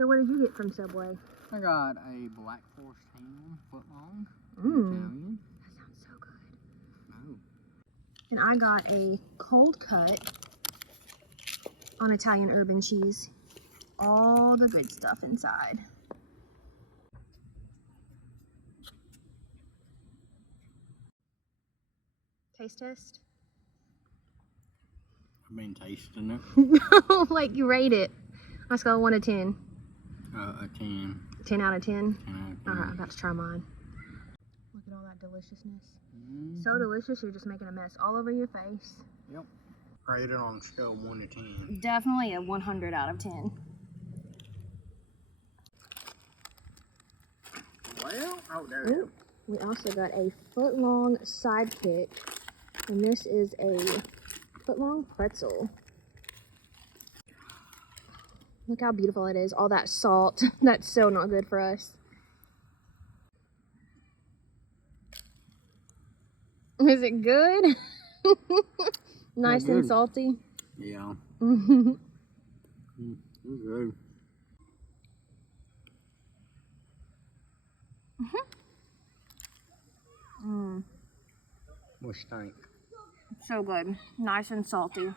So what did you get from Subway? I got a Black Forest ham, foot long, That Italian. sounds so good. Oh. And I got a cold cut on Italian urban cheese. All the good stuff inside. Taste test? I've been tasting it. Like you rate it. On a scale of 1 to 10. A 10. 10 out of 10? 10 out of 10. Alright, I'm about to try mine. Look at all that deliciousness. So delicious, you're just making a mess all over your face. Yep. Rate it on a scale of 1 to 10. Definitely a 100 out of 10. Well, oh, there it is. Ooh. We also got a foot-long sidekick, and this is a foot-long pretzel. Look how beautiful it is. All that salt. That's so not good for us. Is it good? Nice and salty. Yeah. It's good. What you think? So good. Nice and salty.